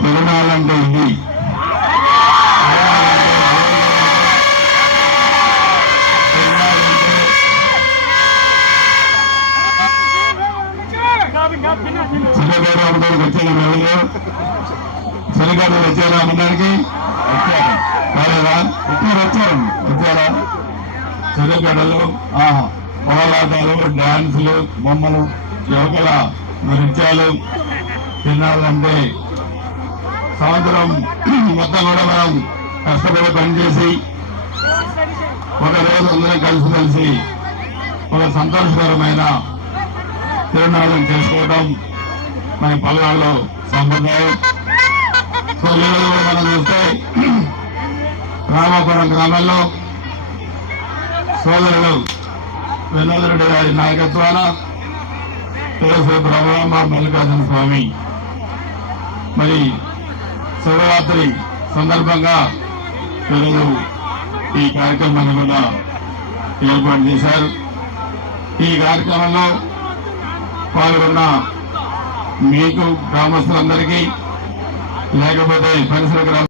తిరణాలంటే ఇది. చిన్నగారు వచ్చారు మేము శనిగారు వచ్చారా అమ్మడానికి రాలేదా ఇప్పుడు వచ్చారు. వచ్చారా? చిన్నగడలు పోరాటాలు డాన్సులు బొమ్మలు యువకుల నృత్యాలు తినాలంటే సంవత్సరం మొత్తం కూడా మనం కష్టపడి పనిచేసి ఒక రోజు అందరం కలిసి కలిసి ఒక సంతోషకరమైన తిరునాళ్ళం చేసుకోవడం మన పల్నాడులో సంప్రదాయం. సో ఈరోజు కూడా మనం చూస్తే రామాపురం గ్రామంలో సోదరుడు వినోదరెడ్డి గారి నాయకత్వాన తులసి బ్రహ్మ మల్లికార్జున స్వామి. మరి శివరాత్రి సందర్భంగా ఈరోజు ఈ కార్యక్రమాన్ని కూడా ఏర్పాటు చేశారు. ఈ కార్యక్రమంలో పాల్గొన్న మీకు గ్రామస్తులందరికీ లేకపోతే పరిసర గ్రామ